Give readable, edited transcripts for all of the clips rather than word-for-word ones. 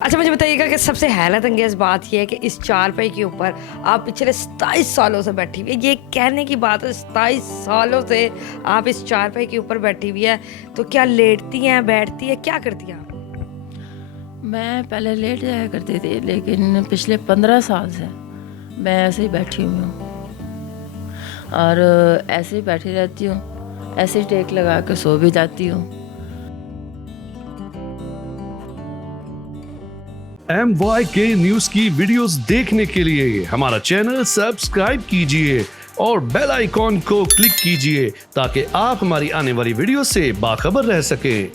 अच्छा मुझे बताइएगा कि सबसे हैरत अंगेज़ बात यह है कि इस चारपाई के ऊपर आप पिछले 27 सालों से बैठी हुई है। ये कहने की बात है 27 सालों से आप इस चारपाई के ऊपर बैठी हुई है। तो क्या लेटती हैं, बैठती है, क्या करती हैं आप? मैं पहले लेट जाया करती थी, लेकिन पिछले 15 साल से मैं ऐसे ही बैठी हुई हूँ और ऐसे ही बैठी रहती हूँ, ऐसे ही टेक लगा के सो भी जाती हूँ। MYK न्यूज की वीडियोस देखने के लिए हमारा चैनल सब्सक्राइब कीजिए और बेल आइकॉन को क्लिक कीजिए ताकि आप हमारी आने वाली वीडियो से बाखबर रह सकें।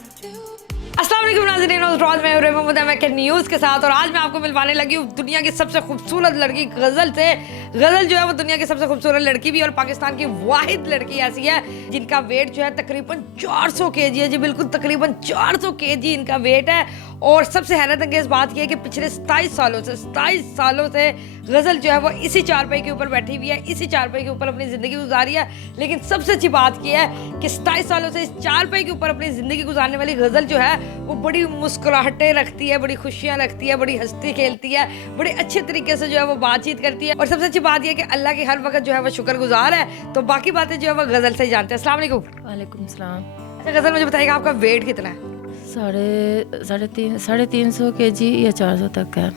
अस्सलाम वालेकुम नाज़रीन, रोज़ मैं मोहम्मद MYK न्यूज़ के साथ और आज मैं आपको मिलवाने लगी हूँ दुनिया की सबसे खूबसूरत लड़की गज़ल से। गज़ल जो है वो दुनिया की सबसे खूबसूरत लड़की भी और पाकिस्तान की वाहिद लड़की ऐसी है जिनका वेट जो है तकरीबन 400 kg है। जी बिल्कुल, तकरीबन 400 kg इनका वेट है। और सबसे हैरत अंगेज़ बात यह है कि पिछले 27 सालों से गज़ल जो है वो इसी चारपाई के ऊपर बैठी हुई है, इसी चारपाई के ऊपर अपनी ज़िंदगी गुजारी है। लेकिन सबसे अच्छी बात यह है कि 27 सालों से इस चारपाई के ऊपर अपनी ज़िंदगी गुजारने वाली गज़ल जो है वो बड़ी मुस्कुराहटें रखती है, बड़ी खुशियाँ रखती है, बड़ी हंसती खेलती है, बड़े अच्छे तरीके से जो है वो बातचीत करती है। और सबसे अच्छी बात यह है कि अल्लाह की हर वक्त जो है वो शुक्रगुजार है। तो बाकी बातें जो है वो गज़ल से ही जानते हैं। अस्सलाम वालेकुम। वालेकुम सलाम। अच्छा गज़ल, मुझे बताइएगा आपका वेट कितना है? साढ़े तीन सौ kg या 400 तक है।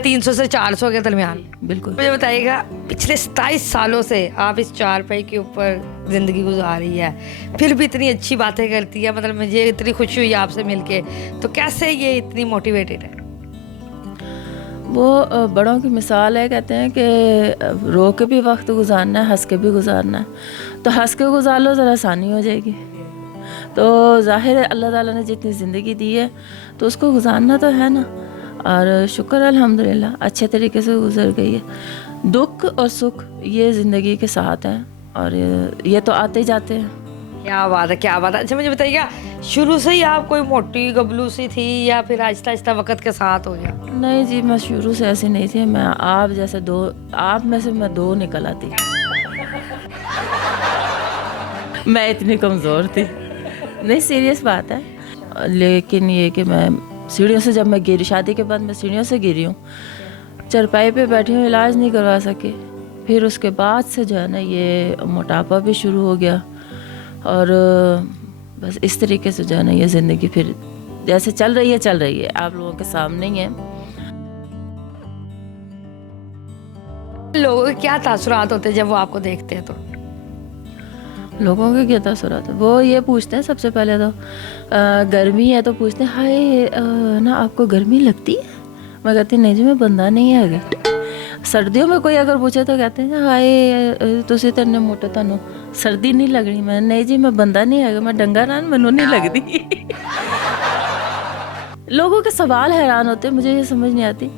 350 से 400 के दरमियान। बिल्कुल। मुझे बताइएगा पिछले 27 सालों से आप इस चारपाई के ऊपर ज़िंदगी गुजार रही है, फिर भी इतनी अच्छी बातें करती है। मतलब मुझे इतनी खुशी हुई आपसे मिलके। तो कैसे ये इतनी मोटिवेटेड है? वो बड़ों की मिसाल है, कहते हैं कि रो के भी वक्त गुजारना है, हंस के भी गुजारना है। तो हंस के गुजार लो, ज़रा आसानी हो जाएगी। तो ज़ाहिर है अल्लाह ताला ने जितनी ज़िंदगी दी है तो उसको गुजारना तो है ना। और शुक्र अल्हम्दुलिल्लाह अच्छे तरीके से गुजर गई है। दुख और सुख ये ज़िंदगी के साथ हैं और ये तो आते ही जाते हैं। क्या बात है, क्या बात है। अच्छा मुझे बताइएगा शुरू से ही आप कोई मोटी गबलू सी थी या फिर आहिस्ता आहिस्ता वक्त के साथ हो गया? नहीं जी, मैं शुरू से ऐसी नहीं थी। मैं आप जैसे आप में से मैं दो निकल आती। मैं इतनी कमज़ोर थी। नहीं, सीरियस बात है। लेकिन ये कि मैं सीढ़ियों से जब मैं गिरी, शादी के बाद मैं सीढ़ियों से गिरी हूँ, चरपाई पे बैठी हूँ, इलाज नहीं करवा सके। फिर उसके बाद से जो है ना ये मोटापा भी शुरू हो गया और बस इस तरीके से जो है ना ये ज़िंदगी फिर जैसे चल रही है आप लोगों के सामने ही है। लोगों के क्या तासुरात होते हैं जब वो आपको देखते हैं? तो लोगों के क्या तासुरात है, वो ये पूछते हैं सबसे पहले तो गर्मी है तो पूछते हैं हाय ना आपको गर्मी लगती है? मैं कहती नहीं जी, मैं बंदा नहीं है अगर। सर्दियों में कोई अगर पूछे तो कहते हैं हाय तुसी तो इतने मोटे, तनु सर्दी नहीं लग रही? मैं नहीं जी, मैं बंदा नहीं है, मैं डंगा ना, मैनू नहीं लगती। लोगों के सवाल हैरान होते हैं, मुझे ये समझ नहीं आती।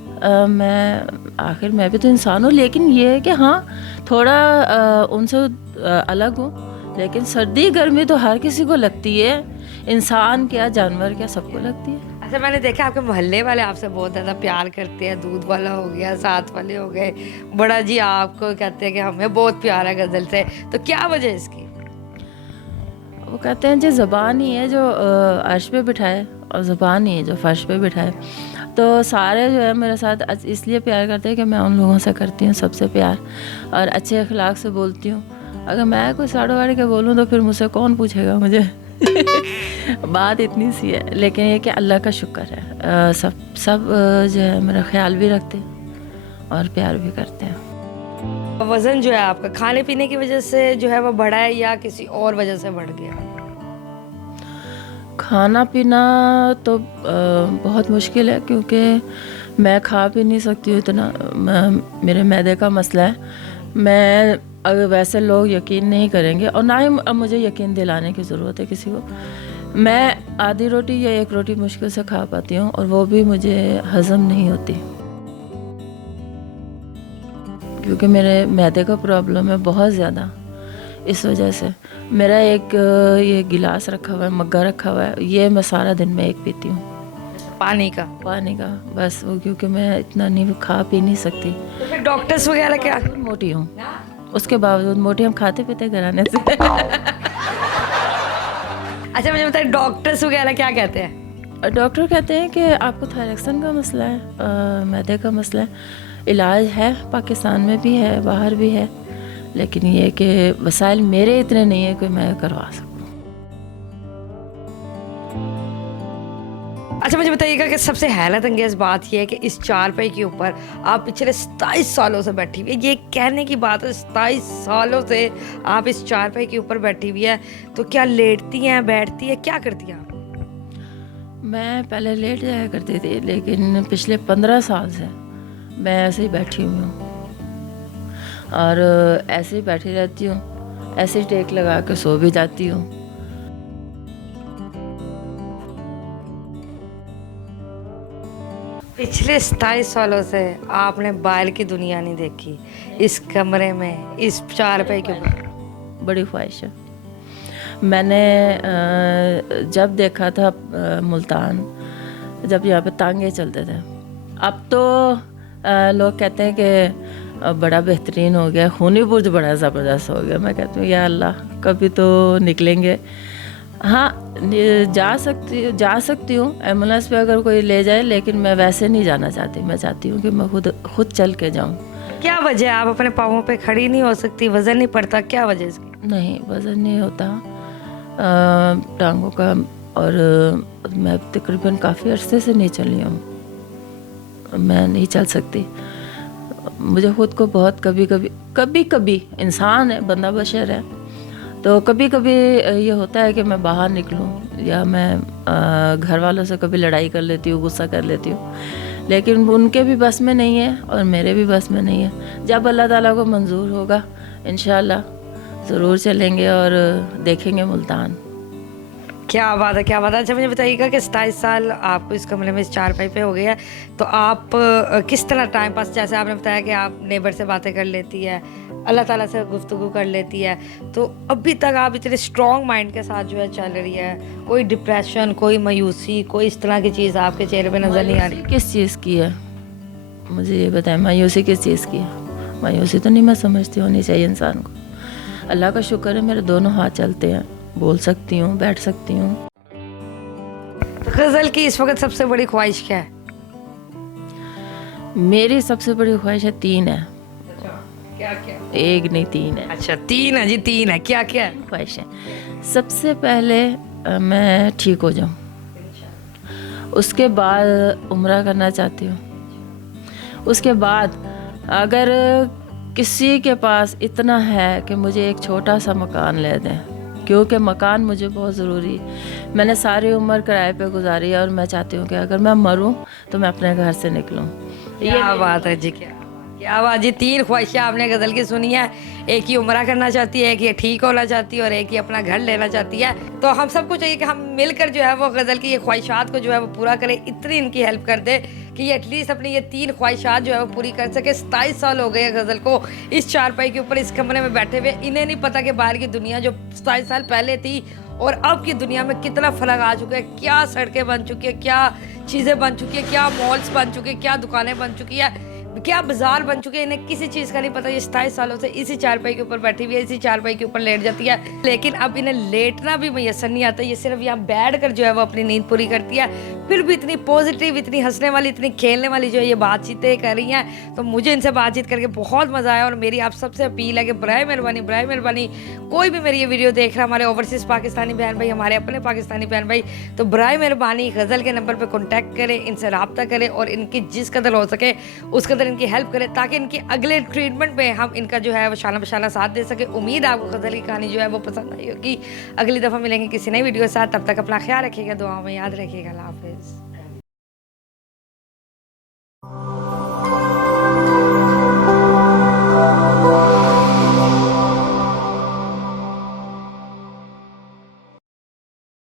मैं भी तो इंसान हूँ, लेकिन ये है कि हाँ थोड़ा उनसे अलग हूँ। लेकिन सर्दी गर्मी तो हर किसी को लगती है, इंसान क्या जानवर क्या सबको लगती है। अच्छा मैंने देखा आपके मोहल्ले वाले आपसे बहुत ज़्यादा प्यार करते हैं। दूध वाला हो गया, साथ वाले हो गए, बड़ा जी आपको कहते हैं कि हमें बहुत प्यार है गज़ल से। तो क्या वजह है इसकी? वो कहते हैं जी ज़बान ही है जो अर्श पे बिठाए और ज़बान ही है जो फर्श पे बिठाए। तो सारे जो है मेरे साथ इसलिए प्यार करते हैं कि मैं उन लोगों से करती हूँ सबसे प्यार और अच्छे अखलाक से बोलती हूँ। अगर मैं कोई साड़ो वाड़ के बोलूँ तो फिर मुझसे कौन पूछेगा मुझे। बात इतनी सी है, लेकिन ये कि अल्लाह का शुक्र है सब जो है मेरा ख्याल भी रखते हैं और प्यार भी करते हैं। वज़न जो है आपका खाने पीने की वजह से जो है वो बढ़ा है या किसी और वजह से बढ़ गया? खाना पीना तो बहुत मुश्किल है क्योंकि मैं खा भी नहीं सकती हूँ इतना। मेरे मैदे का मसला है। मैं अगर वैसे लोग यकीन नहीं करेंगे और ना ही मुझे यकीन दिलाने की ज़रूरत है किसी को। मैं आधी रोटी या एक रोटी मुश्किल से खा पाती हूँ और वो भी मुझे हज़म नहीं होती क्योंकि मेरे मैदे का प्रॉब्लम है बहुत ज़्यादा। इस वजह से मेरा एक ये गिलास रखा हुआ है, मग्गा रखा हुआ है, ये मैं सारा दिन में एक पीती हूँ पानी का बस। वो क्योंकि मैं इतना नहीं खा पी नहीं सकती। तो फिर डॉक्टर्स वगैरह क्या? मोटी हूँ, उसके बावजूद मोटी। हम खाते पीते घराने से। अच्छा मुझे बताइए डॉक्टर्स वगैरह क्या कहते हैं? डॉक्टर कहते हैं कि आपको थायरॉक्सिन का मसला है, मैदे का मसला है। इलाज है, पाकिस्तान में भी है, बाहर भी है, लेकिन ये कि वसाइल मेरे इतने नहीं है कि मैं करवा सकूँ। अच्छा मुझे बताइएगा कि सबसे हैरत अंगेज बात यह है कि इस चारपाई के ऊपर आप पिछले 27 सालों से बैठी हुई है। ये कहने की बात है, 27 सालों से आप इस चारपाई के ऊपर बैठी हुई है। तो क्या लेटती हैं, बैठती है, क्या करती हैं आप? मैं पहले लेट जाया करती थी, लेकिन पिछले 15 साल से मैं ऐसे ही बैठी हुई हूँ और ऐसे ही बैठी रहती हूँ, ऐसे ही टेक लगा के सो भी जाती हूँ। पिछले 27 सालों से आपने बाहर की दुनिया नहीं देखी, इस कमरे में, इस चारपाई के ऊपर। बड़ी ख्वाहिश है। मैंने जब देखा था मुल्तान, जब यहाँ पे तांगे चलते थे, अब तो लोग कहते हैं कि बड़ा बेहतरीन हो गया, खूनी बुर्ज बड़ा ज़बरदस्त हो गया। मैं कहती हूँ या अल्लाह कभी तो निकलेंगे। हाँ, जा सकती हूँ एम्बुलेंस पे अगर कोई ले जाए, लेकिन मैं वैसे नहीं जाना चाहती। मैं चाहती हूँ कि मैं खुद चल के जाऊँ। क्या वजह है, आप अपने पाँवों पे खड़ी नहीं हो सकती, वजन नहीं पड़ता, क्या वजह इसकी? नहीं, वज़न नहीं होता टांगों का, और मैं तकरीबन काफ़ी अरसे से नहीं चली हूँ। मैं नहीं चल सकती। मुझे ख़ुद को बहुत कभी इंसान है, बंदा बशर है, तो कभी कभी ये होता है कि मैं बाहर निकलूं, या मैं घर वालों से कभी लड़ाई कर लेती हूँ, गुस्सा कर लेती हूँ, लेकिन उनके भी बस में नहीं है और मेरे भी बस में नहीं है। जब अल्लाह ताला को मंजूर होगा इंशाल्लाह ज़रूर चलेंगे और देखेंगे मुल्तान। क्या बात है, क्या बात है। अच्छा मुझे बताइएगा कि 27 साल आपको इस कमरे में, इस चारपाई पे हो गया है, तो आप किस तरह टाइम पास, जैसे आपने बताया कि आप नेबर से बातें कर लेती है, अल्लाह ताला से गुफ्तगू कर लेती है, तो अभी तक आप इतने स्ट्रॉन्ग माइंड के साथ जो है चल रही है, कोई डिप्रेशन, कोई मायूसी, कोई इस तरह की चीज़ आपके चेहरे पे नज़र नहीं आ रही? किस चीज़ की है मुझे ये बताएं, मायूसी किस चीज़ की है? मायूसी तो नहीं मैं समझती होनी चाहिए इंसान को। अल्लाह का शुक्र है मेरे दोनों हाथ चलते हैं, बोल सकती हूँ, बैठ सकती हूँ। तो गज़ल की इस वक्त सबसे बड़ी ख्वाहिश क्या है? मेरी सबसे बड़ी ख्वाहिश है, 3 है। क्या क्या? एक नहीं, 3 है। अच्छा 3 है जी, 3 है। क्या क्या है? ख्वाहिश है, सबसे पहले मैं ठीक हो जाऊँ, उसके बाद उम्रा करना चाहती हूँ, उसके बाद अगर किसी के पास इतना है कि मुझे एक छोटा सा मकान ले दें, क्योंकि मकान मुझे बहुत ज़रूरी है। मैंने सारी उम्र किराए पे गुजारी है और मैं चाहती हूँ कि अगर मैं मरूँ तो मैं अपने घर से निकलूँ। क्या बात है जी, क्या बात जी। 3 ख्वाहिशें आपने गज़ल की सुनी है। एक ही उम्रा करना चाहती है, एक ही ठीक होना चाहती है और एक ही अपना घर लेना चाहती है। तो हम सबको चाहिए कि हम मिलकर जो है वो गज़ल की ये ख्वाहिशात को जो है वो पूरा करें, इतनी इनकी हेल्प कर दे कि ये एटलीस्ट अपनी ये 3 ख्वाहिशात जो है वो पूरी कर सके। 27 साल हो गए गज़ल को इस चारपाई के ऊपर, इस कमरे में बैठे हुए। इन्हें नहीं पता कि बाहर की दुनिया जो 27 साल पहले थी और अब की दुनिया में कितना फ़र्क आ चुका है, क्या सड़कें बन चुकी है, क्या चीज़ें बन चुकी है, क्या मॉल्स बन चुके हैं, क्या दुकानें बन चुकी है, क्या बाजार बन चुके हैं। इन्हें किसी चीज़ का नहीं पता। ये 27 सालों से इसी चारपाई के ऊपर बैठी हुई है, इसी चारपाई के ऊपर लेट जाती है, लेकिन अब इन्हें लेटना भी मैसर नहीं आता। ये सिर्फ यहाँ बैठ कर जो है वो अपनी नींद पूरी करती है। फिर भी इतनी पॉजिटिव, इतनी हंसने वाली, इतनी खेलने वाली जो है ये बातचीतें कर रही हैं, तो मुझे इनसे बातचीत करके बहुत मज़ा आया। और मेरी आप सबसे अपील है कि बराए मेहरबानी कोई भी मेरी ये वीडियो देख रहा है, हमारे ओवरसीज़ पाकिस्तानी बहन भाई, हमारे अपने पाकिस्तानी बहन भाई, तो बराए मेहरबानी गज़ल के नंबर पर कॉन्टैक्ट करें, इनसे रब्ता करें और इनकी जिस कदर हो सके उस कदर इनकी हेल्प करें, ताकि इनकी अगले ट्रीटमेंट में हम इनका जो है वो शाना बशाना साथ दे सके। उम्मीद आपको गज़ल की कहानी जो है वो पसंद आई होगी। अगली दफ़ा मिलेंगे किसी नई वीडियो के साथ, तब तक अपना ख्याल रखिएगा, दुआ में याद रखिएगा। अल्लाह हाफिज़।